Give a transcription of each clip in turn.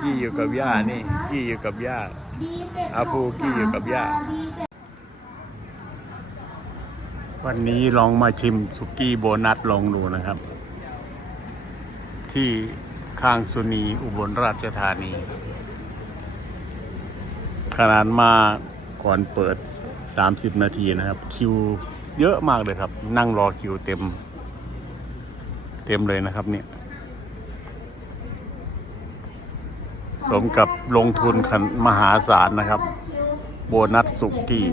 กี้อยู่กับย่านี่ กี้อยู่กับย่าอาปูกี้อยู่กับย่าวันนี้ลองมาชิมสุกี้โบนัสลองดูนะครับ ที่ข้างสุนีอุบลราชธานี ขนาดมาก่อนเปิด 30 นาทีนะครับ คิวเยอะมากเลยครับ นั่งรอคิวเต็ม เต็มเลยนะครับเนี่ย สมกับลงทุนขันมหาศาลนะครับ โบนัสสุกี้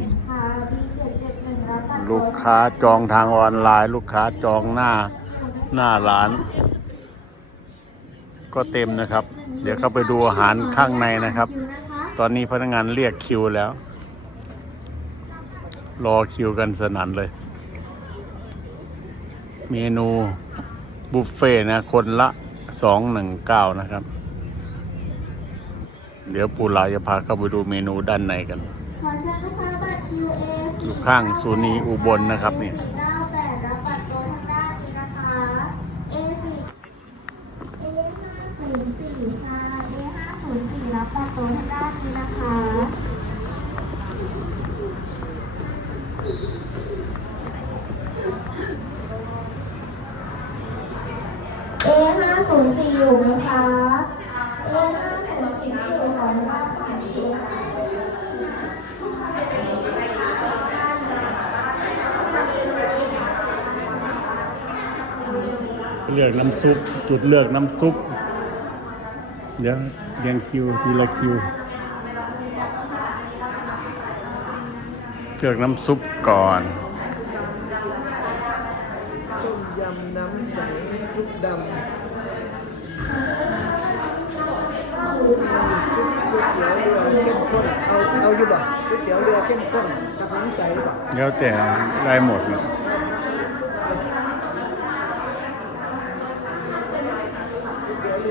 ลูกค้าจองทางออนไลน์ ลูกค้าจองหน้าหน้าร้าน ก็เต็มนะครับ เดี๋ยวเข้าไปดูอาหารข้างในนะครับ ตอนนี้พนักงานเรียกคิวแล้ว รอคิวกันสนั่นเลย เมนูบุฟเฟ่ต์นะคนละสองหนึ่งเก้านะครับ เดี๋ยวปูหลาจะพาเข้าไปดูเมนูด้านในกัน ขอเชิญลูกค้าบัตร QA อยู่ข้างซูนีอุบลนะครับเนี่ย498รับบัตรโต๊ะทางด้านนี้นะคะ A4 A504 ค่ะ A504 รับบัตรโต๊ะทางด้านนี้นะคะ A504 อยู่ไหมคะ A504 ไม่อยู่ขออนุญาตผ่านเอกสาร เลือกน้ำซุป จุดเลือกน้ำซุป เดี๋ยวเรียงคิวทีละคิว เลือกน้ำซุปก่อนต้มยำน้ำใสซุปดำก๋วยเตี๋ยวเรือเข้มข้นเอาเอาอยู่บ่ก๋วยเตี๋ยวเรือเข้มข้นกับน้ำใสบ่แล้วแต่ได้หมดนะ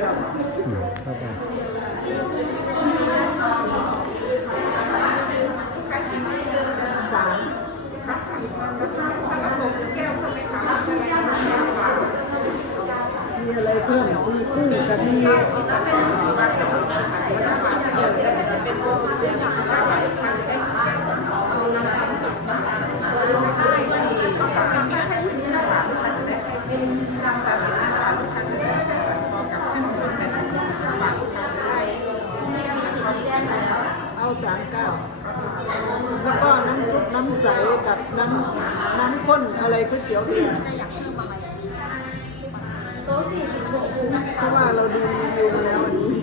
อื ราะว่าเราดูรีวิวมาแล้ววันนี้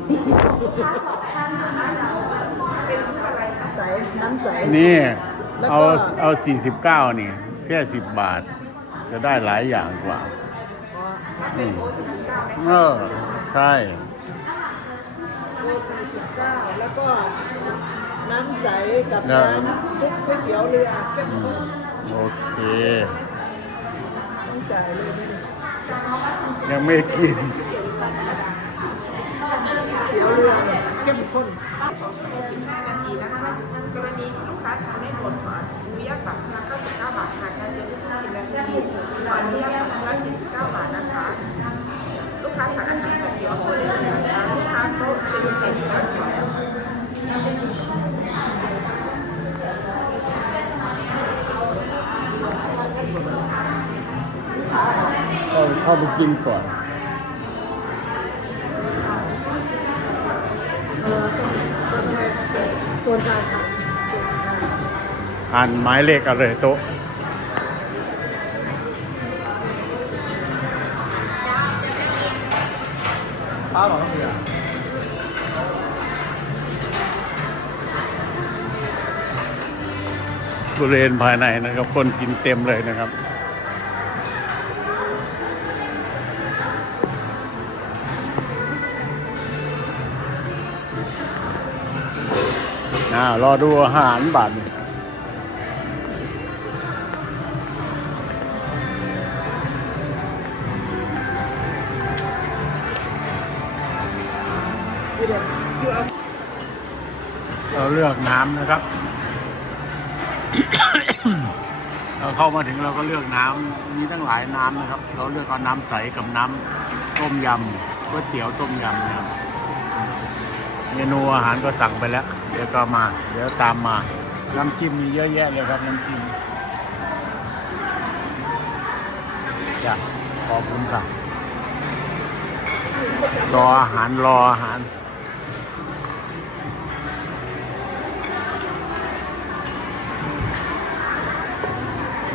ใสน้ำใส นี่ แล้วก็ เอา เอา 49 นี่ แค่ 10 บาท จะได้หลายอย่างกว่าอืมเออ ใช่ โลสี่สิบเก้าแล้วก็น้ำใสกับแล้วน้ำซุปก๋วยเตี๋ยวเรือเข้มข้นโอเค ต้องจ่ายเลยไม่ได้ ยังไม่กินเตี๋ยวเรือเข้มข้น15นาทีนะคะ กรณีที่ลูกค้าทำไม่หมดขออนุญาตปรับครั้งละ99บาทหากการเดินทุก10นาทีขออนุญาตปรับครั้งละ49บาทนะคะ เข้าเข้าไปกินก่อนตัวการอ่านหมายเลขอะไรโต๊ะป้าบอกเสียบริเวณภายในนะครับ คนกินเต็มเลยนะครับ อ่ารอดูอาหารบาทที่เดียวชื่อเอาเราเลือกน้ำนะครับ เราเข้ามาถึงเราก็เลือกน้ำมีตั้งหลายน้ำนะครับ เราเลือกเอาน้ำใสกับน้ำต้มยำก๋วยเตี๋ยวต้มยำนะครับ เมนูอาหารก็สั่งไปแล้ว เดี๋ยวก็มา เดี๋ยวตามมา น้ำจิ้มมีเยอะแยะเลยครับน้ำจิ้มจ้ะขอบคุณค่ะรออาหารรออาหาร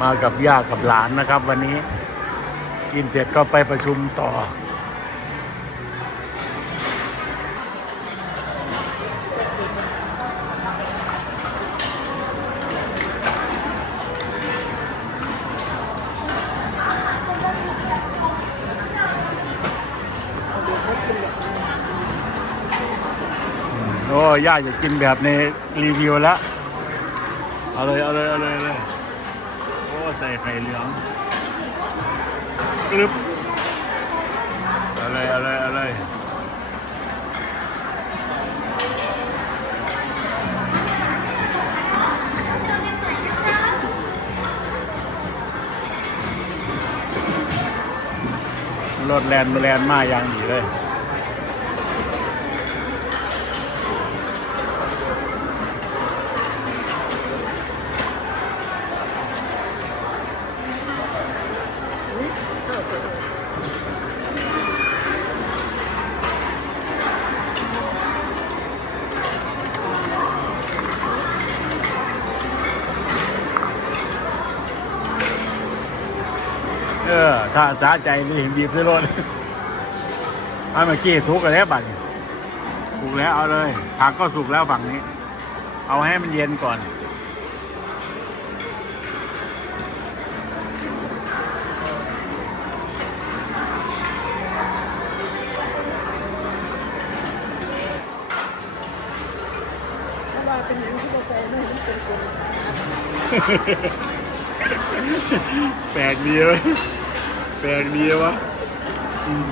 มากับย่ากับหลานนะครับ วันนี้กินเสร็จก็ไปประชุมต่อ ย่าอยากกินแบบในรีวิวแล้วเอาเลยเอาเลยเอาเลยเลยโอ้ใส่ไข่เหลืองกรึบเอาเลยเอาเลยเอาเลยรถแลนมาแลนด์มาอย่างดีเลย ออถ้าสาใจนี่เห็นบีบซื้อรถเอาเมื่อกี้สุกแล้วบัดนี้สุกแล้วเอาเลย ผักก็สุกแล้วฝั่งนี้ เอาให้มันเย็นก่อน แปลกดีเว้ย แปลกดีวะอืม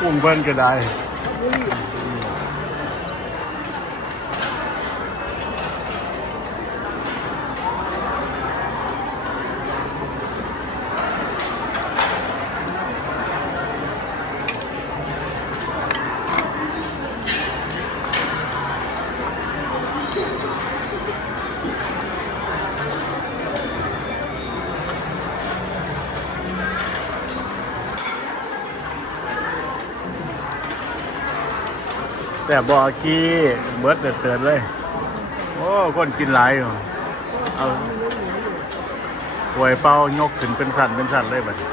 กุ้งเพิ่นก็ได้ แต่บอกกี้เบิร์ดเดือดเตือนเลย โอ้ คนกินหลายอยู่ เอาหวยเป้ายกขึ้นเป็นสันเป็นสันเลยบัดนี้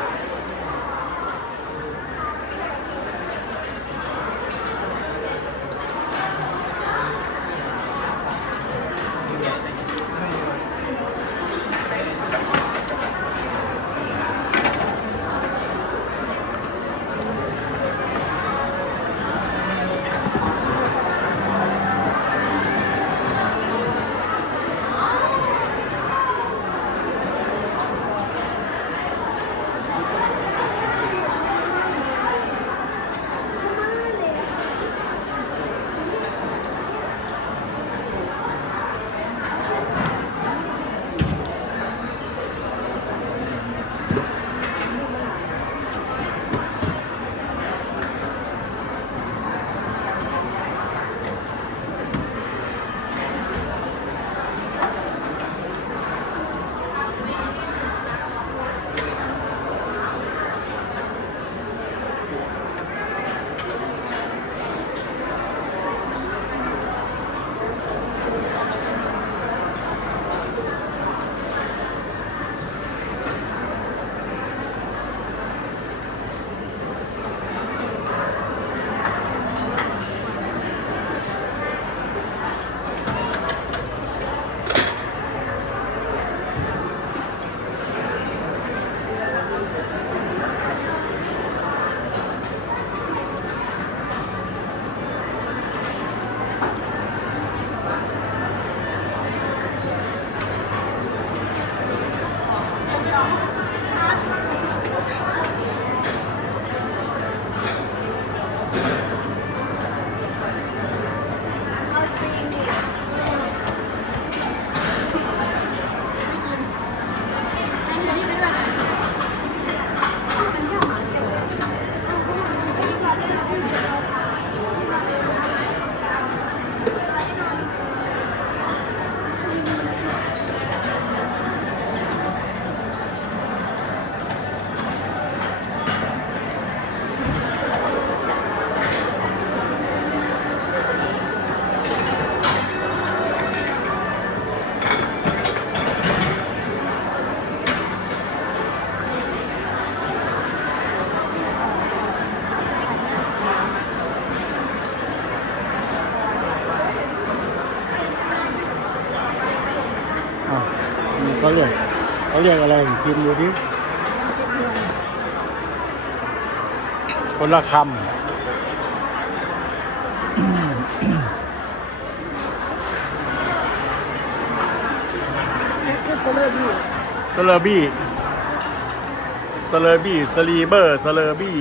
รียกอะไรกินดูดิคนละคำสเลอร์บี้ำสเลอร์บี้สเลอร์บี้สลีเบอร์สเลอร์บี้